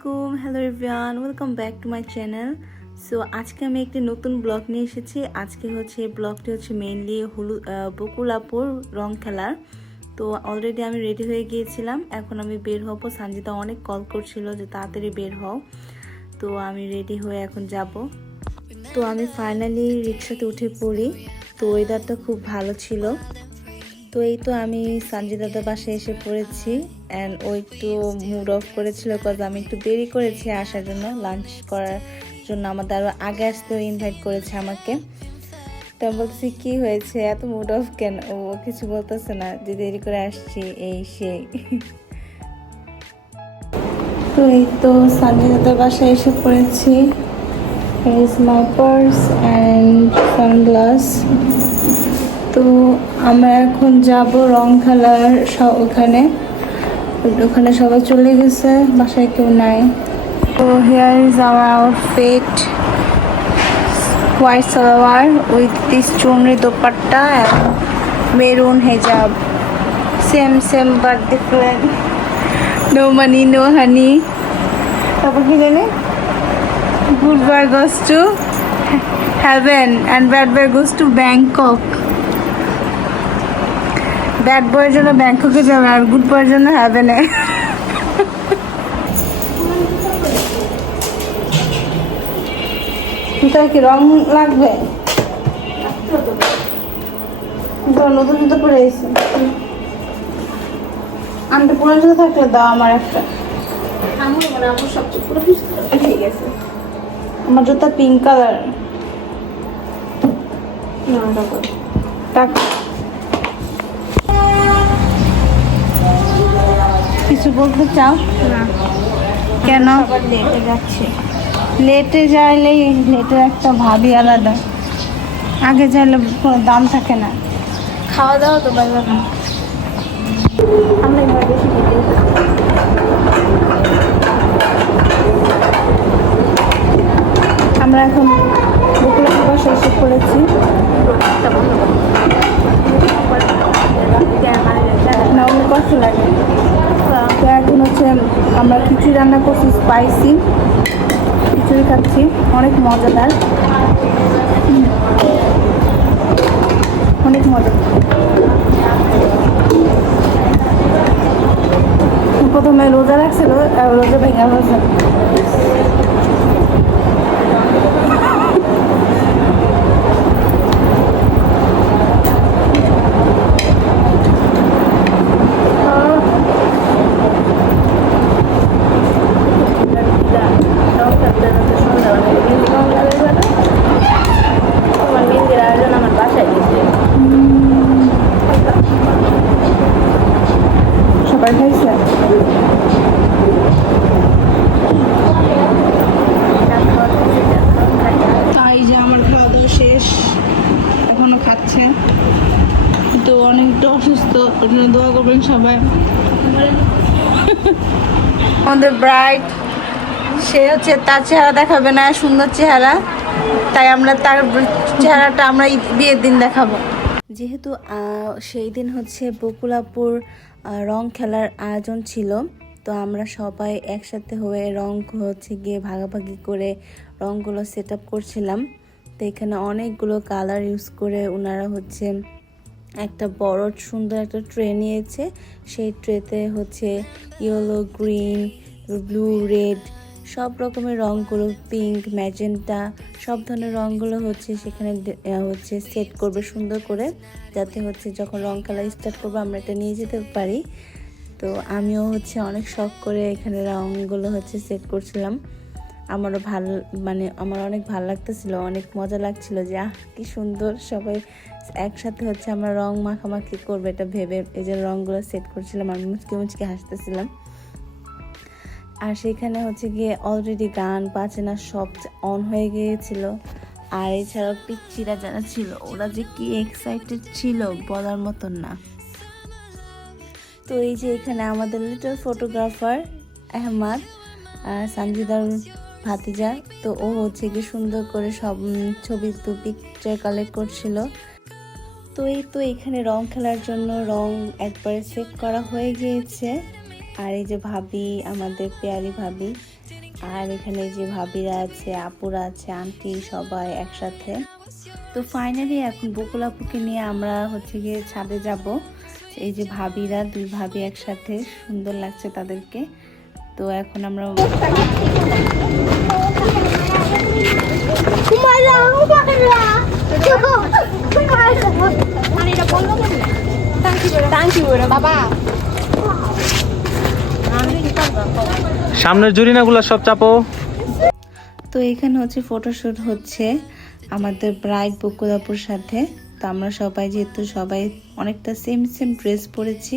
আলাইকুম hello everyone welcome back to my channel so আজকে আমি একটি নতুন ব্লগ নিয়ে এসেছি। আজকে হচ্ছে ব্লগটি হচ্ছে মেইনলি হলু আহ, বকুলাপুর রং খেলার। তো অলরেডি আমি রেডি হয়ে গিয়েছিলাম। এখন আমি বের হব। সঞ্জিতা অনেক কল করছিল যে তাড়াতাড়ি বের হও। তো আমি রেডি হয়ে এখন যাব। তো আমি ফাইনালি রিক্সাতে উঠে পড়ি। তো ওয়েদারটা খুব ভালো ছিল। তো এই তো আমি সঞ্জয় দাদার বাসায় এসে পড়েছি অ্যান্ড ও একটু মুড অফ করেছিল কজ আমি একটু দেরি করেছি আসার জন্য লাঞ্চ করার জন্য আমাদের আরও আগে আসতে ইনভাইট করেছে আমাকে। তো বলতেছি, কী হয়েছে? এত মুড অফ কেন? ও কিছু বলতেছে না, যে দেরি করে আসছি, এই সেই। তো এই তো সঞ্জয় দাদার বাসায় এসে পড়েছি। Is my purse and sunglass তো আমরা এখন যাব রং খেলার ওখানে। ওখানে সবাই চলে গেছে, বাসায় কেউ নাই। তো here is our outfit white salwar with this chunri dupatta maroon hijab same same but different no money no honey তারপর কি জানে? Good boy goes to heaven and bad boy goes to Bangkok. Bad বয়ের জন্য ব্যাংককে যাবে আর good বয়ের জন্য হ্যাভেনে তাই কি রং লাগবে? নতুন জুতো পরে এসে আনতে পুরো জুতো থাকলে দাও আমার একটা। আমার ঠিক আছে। আমার জুতা পিঙ্ক কালার না। টাকা। কিছু বলতে চাও? না। কেন? লেটে যাচ্ছে। লেটে যাইলেই লেটের একটা ভাবই আলাদা। আগে যাইলে কোনো দাম থাকে না। খাওয়া দাওয়া তো পারবে না। আমরা এখন বাসা এসে পড়েছি না কষ্ট লাগে। তো এখন হচ্ছে আমরা খিচুড়ি রান্না করছি স্পাইসি খিচুড়ি খাচ্ছি, অনেক মজাদার। অনেক মজা প্রথমে রোজা রাখছিল রোজা ভেঙে হয়েছে তোমার মেহেন্দির আয়োজন আমার বাসায় দিচ্ছে সবাই খাইছে তাই যে আমার খাওয়া দাওয়া শেষ এখনও খাচ্ছে তো অনেকটা অসুস্থ ওর জন্য দোয়া করবেন সবাই। আমাদের ব্রাইড সে হচ্ছে তার চেহারা দেখাবে না, সুন্দর চেহারা। তাই আমরা তার চেহারাটা আমরা বিয়ের দিন দেখাবো। যেহেতু সেই দিন হচ্ছে বকুলাপুর রং খেলার আয়োজন ছিল, তো আমরা সবাই একসাথে হয়ে রং হচ্ছে গিয়ে ভাগাভাগি করে রংগুলো সেট আপ করছিলাম। তো এখানে অনেকগুলো কালার ইউজ করে ওনারা হচ্ছে একটা বড় সুন্দর একটা ট্রে নিয়েছে। সেই ট্রেতে হচ্ছে ইয়েলো, গ্রিন, ব্লু, রেড সব রকমের রঙগুলো পিঙ্ক, ম্যাজেন্টা সব ধরনের রঙগুলো হচ্ছে সেখানে হচ্ছে সেট করবে সুন্দর করে। যাতে হচ্ছে যখন রং খেলা স্টার্ট করব আমরা এটা নিয়ে যেতে পারি। তো আমিও হচ্ছে অনেক শখ করে এখানে রঙগুলো হচ্ছে সেট করছিলাম। আমারও ভালো মানে আমার অনেক ভালো লাগতেছিল, অনেক মজা লাগছিল যে, আহ, কি সুন্দর সবাই একসাথে হচ্ছে আমরা রং মাখামাখি করব। এটা ভেবে এই যে রঙগুলো সেট করছিলাম আর মুচকে মুচকে হাসতেছিলাম। আর সেখানে হচ্ছে গিয়ে অলরেডি গান, বাজনা সব অন হয়ে গিয়েছিল। আর এছাড়াও পিচ্চিরা যারা ছিল, ওরা যে কি এক্সাইটেড ছিল বলার মতন না। তো এই যে এখানে আমাদের লিটল ফটোগ্রাফার আহমাদ সঞ্জিদার ভাতিজা, তো ও হচ্ছে কি সুন্দর করে সব ছবি তো পিকচার কালেক্ট করছিল। তো এই তো এখানে রং খেলার জন্য রং একবারে সেট করা হয়ে গিয়েছে। আর এই যে ভাবি, আমাদের পেয়ারি ভাবি, আর এখানে যে ভাবিরা আছে, আপুরা আছে, আন্টি সবাই একসাথে। তো ফাইনালি এখন বকুল আপুকে নিয়ে আমরা হচ্ছে গিয়ে ছাদে যাব। এই যে ভাবিরা, দুই ভাবি একসাথে, সুন্দর লাগছে তাদেরকে। তো এখন আমরা সামনের জুরিনাগুলো সব চাপো। তো এখানে হচ্ছে ফটোশ্যুট হচ্ছে আমাদের ব্রাইড বকুলাপুর সাথে। তো আমরা সবাই যেহেতু সবাই অনেকটা সেম সেম ড্রেস পরেছি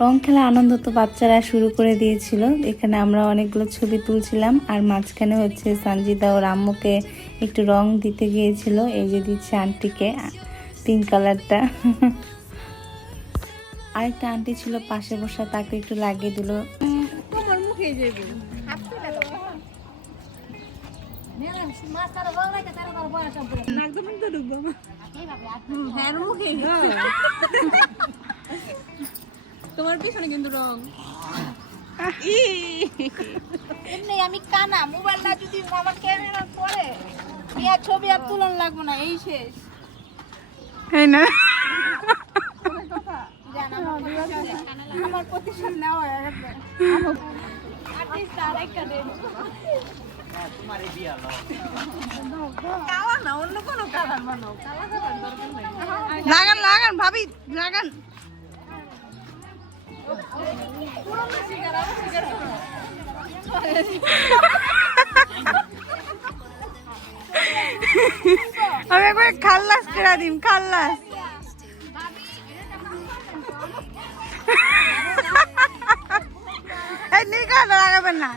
রং খেলা আনন্দ তো বাচ্চারা শুরু করে দিয়েছিল। এখানে আমরা অনেকগুলো ছবি তুলছিলাম আর মাঝখানে হচ্ছে সঞ্জিদা ওর আম্মুকে একটু রং দিতে গিয়েছিল। এই যে দিচ্ছে আন্টিকে পিঙ্ক কালারটা। আরেকটা আন্টি ছিল পাশে বসা তাকে একটু লাগিয়ে দিল। তোমার পিছনে কিন্তু রং আমি কানা মোবাইলটা যদি আমার ক্যামেরা পরে ইয়া ছবি আর তুলন লাগবো না এই শেষ আমার প্রতিশোধ- আমার প্রতিশোধ নেওয়া হয়ে গেছে। Artist লাগান লাগান ভাবি লাগান। আমি একবার খাল্লাস করে দিম খাল্লাস এই নিকা লাগাবেন না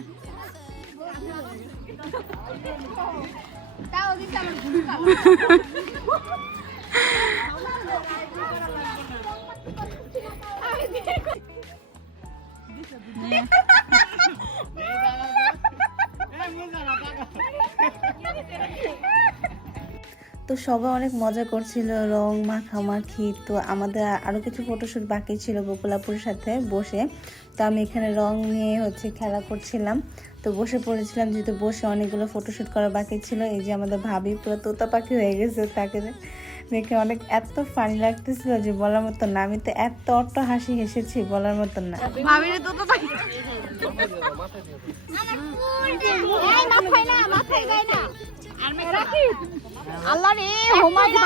তো সবাই অনেক মজা করছিল, রং, মাখামাখি, তো আমাদের আরও কিছু ফটোশ্যুট বাকি ছিল বকুলাপুরের সাথে বসে। তো আমি এখানে রং নিয়ে হচ্ছে খেলা করছিলাম। তো বসে পড়েছিলাম যেহেতু বসে অনেকগুলো ফটোশ্যুট করা বাকি ছিল এই যে আমাদের ভাবি পুরো তোতা পাখি হয়ে গেছে তাকে দেখে অনেক এত ফানি লাগতেছিল যে বলার মতো না আমি তো এত অট্ট হাসি হেসেছি বলার মতো না। ভাবিরে তোতা পাখি এই মাথায় না, মাথায় যায় না। আল্লাহ রে, হোমাইরা।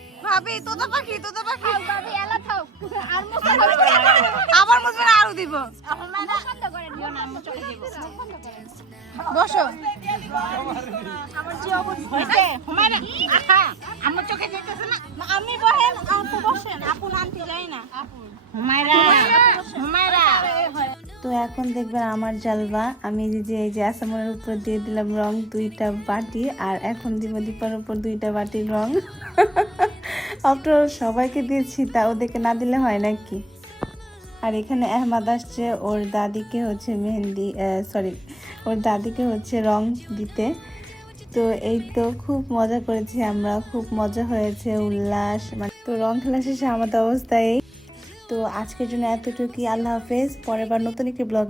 ভাবি তোতা পাখি তোতা পাখি। ভাবি এলা থাও আর মুখ আবার আরও দিব। বন্ধ করে দিও না আমি চলে যাব। বসো। আমার যে অবস্থা হইছে হুমায়রা আহা আমার চোখে না। আমি বহেন আপু বসেন আপু আন্টি যাই না। হুমায়রা হুমায়রা তো এখন দেখবেন আমার জালবা আমি যে এই যে আসামের উপর দিয়ে দিলাম রং দুইটা বাটি আর এখন দিব দীপার উপর দুইটা বাটির রং। আফটার সবাইকে দিয়েছি, তা ওদেরকে না দিলে হয় নাকি? আর এখানে আহমাদ আসছে, ওর দাদিকে হচ্ছে মেহেন্দি সরি ওর দাদিকে হচ্ছে রং দিতে। তো এই তো খুব মজা করেছি আমরা, খুব মজা হয়েছে, উল্লাস মানে তো রং খেলা শেষে আমাদের অবস্থা এই। তো আজকের জন্য এতটুকুই, আল্লাহ হাফেজ পরের বার নতুন একটি ব্লগ।